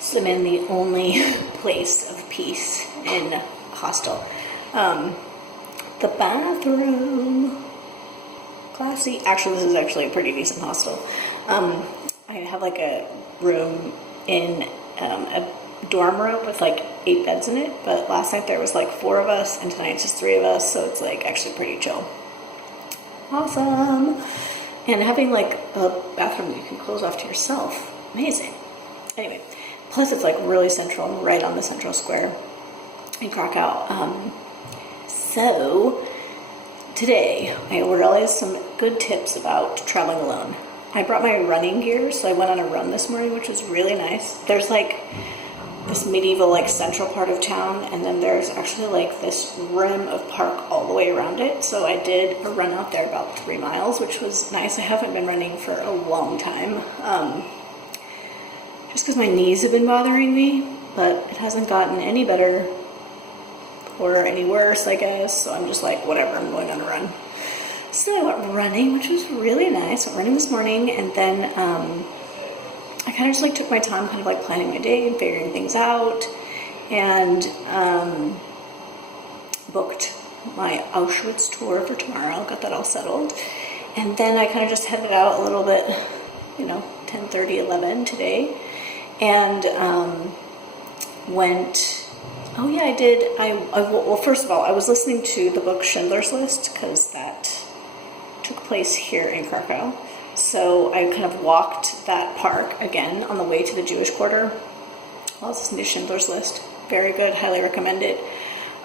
So I'm in the only place of peace in a hostel. The bathroom, classy. Actually, this is actually a pretty decent hostel. I have like a room in a dorm room with like 8 beds in it, but last night there was like 4 of us, and tonight it's just 3 of us, so it's like actually pretty chill. Awesome. And having like a bathroom that you can close off to yourself, amazing. Anyway, plus it's like really central, right on the central square in Krakow. So today I realized some good tips about traveling alone. I brought my running gear, so I went on a run this morning, which was really nice. There's like this medieval like central part of town, and then there's actually like this rim of park all the way around it. So I did a run out there about 3 miles, which was nice. I haven't been running for a long time, just because my knees have been bothering me, but it hasn't gotten any better or any worse, I guess. So I'm just like, whatever, I'm going on a run. So I went running, which was really nice. I went running this morning, and then I kind of just like took my time kind of like planning my day and figuring things out, and booked my Auschwitz tour for tomorrow, got that all settled. And then I kind of just headed out a little bit, 10:30, 11 today, and went, oh yeah, I did, well, first of all, I was listening to the book Schindler's List, because that took place here in Krakow. So I kind of walked that park again on the way to the Jewish quarter while I was listening to Schindler's List. Very good, highly recommend it.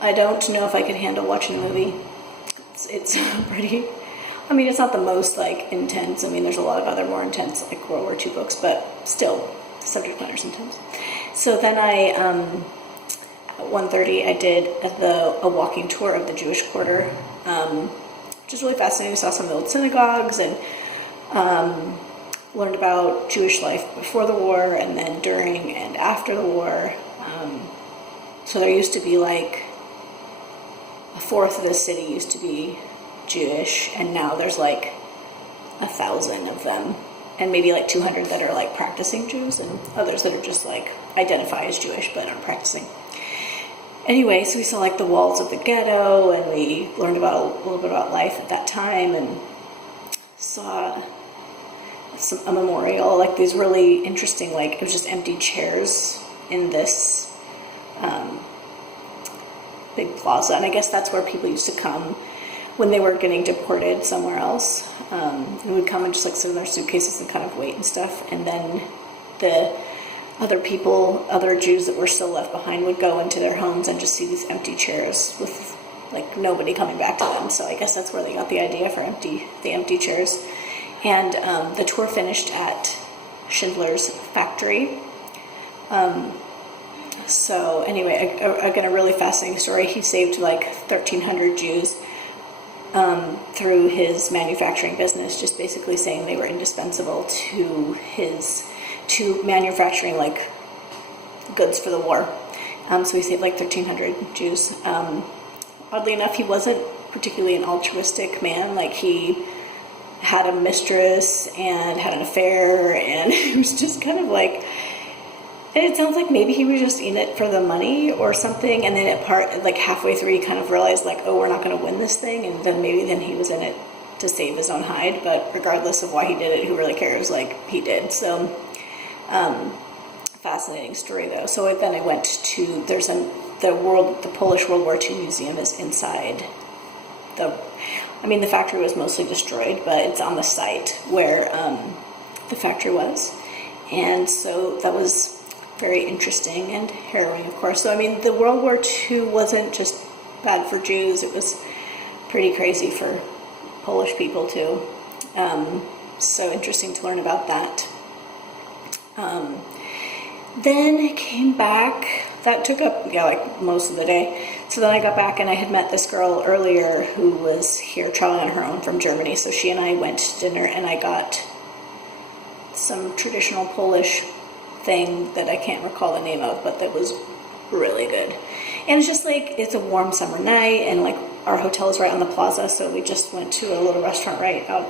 I don't know if I could handle watching the movie. It's pretty, it's not the most like intense. There's a lot of other more intense like World War II books, but still, the subject matter's intense. So then at 1:30 I did a walking tour of the Jewish quarter, which is really fascinating. We saw some of the old synagogues and learned about Jewish life before the war and then during and after the war. So there used to be like 1/4 of the city used to be Jewish, and now there's like 1,000 of them, and maybe like 200 that are like practicing Jews, and others that are just like identify as Jewish but aren't practicing. Anyway, so we saw like the walls of the ghetto, and we learned about a little bit about life at that time, and saw a memorial, like these really interesting, like it was just empty chairs in this big plaza, and I guess that's where people used to come when they were getting deported somewhere else, and would come and just like sit in their suitcases and kind of wait and stuff, and then the other Jews that were still left behind would go into their homes and just see these empty chairs with like nobody coming back to them. So I guess that's where they got the idea for the empty chairs. And the tour finished at Schindler's factory. So anyway, again, a really fascinating story. He saved like 1,300 Jews through his manufacturing business, just basically saying they were indispensable to manufacturing like goods for the war. So he saved like 1,300 Jews. Oddly enough, he wasn't particularly an altruistic man. Like he had a mistress and had an affair, and it was just kind of like, and it sounds like maybe he was just in it for the money or something, and then like halfway through he kind of realized like, oh, we're not going to win this thing, and then he was in it to save his own hide. But regardless of why he did it, who really cares? Like, he did. So fascinating story though. So then I went to, the Polish World War II Museum is inside the factory was mostly destroyed, but it's on the site where the factory was. And so that was very interesting and harrowing, of course. So, the World War II wasn't just bad for Jews, it was pretty crazy for Polish people too. So interesting to learn about that. Then I came back. That took up, like most of the day. So then I got back, and I had met this girl earlier who was here traveling on her own from Germany. So she and I went to dinner, and I got some traditional Polish thing that I can't recall the name of, but that was really good. And it's just like, it's a warm summer night, and like our hotel is right on the plaza, so we just went to a little restaurant right out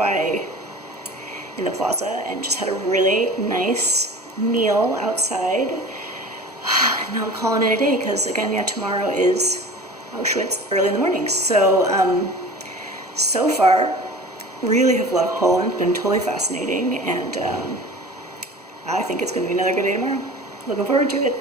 in the plaza and just had a really nice meal outside. now I'm calling it a day because, again, yeah, tomorrow is Auschwitz early in the morning. So, so far, really have loved Poland. Been totally fascinating, and I think it's going to be another good day tomorrow. Looking forward to it.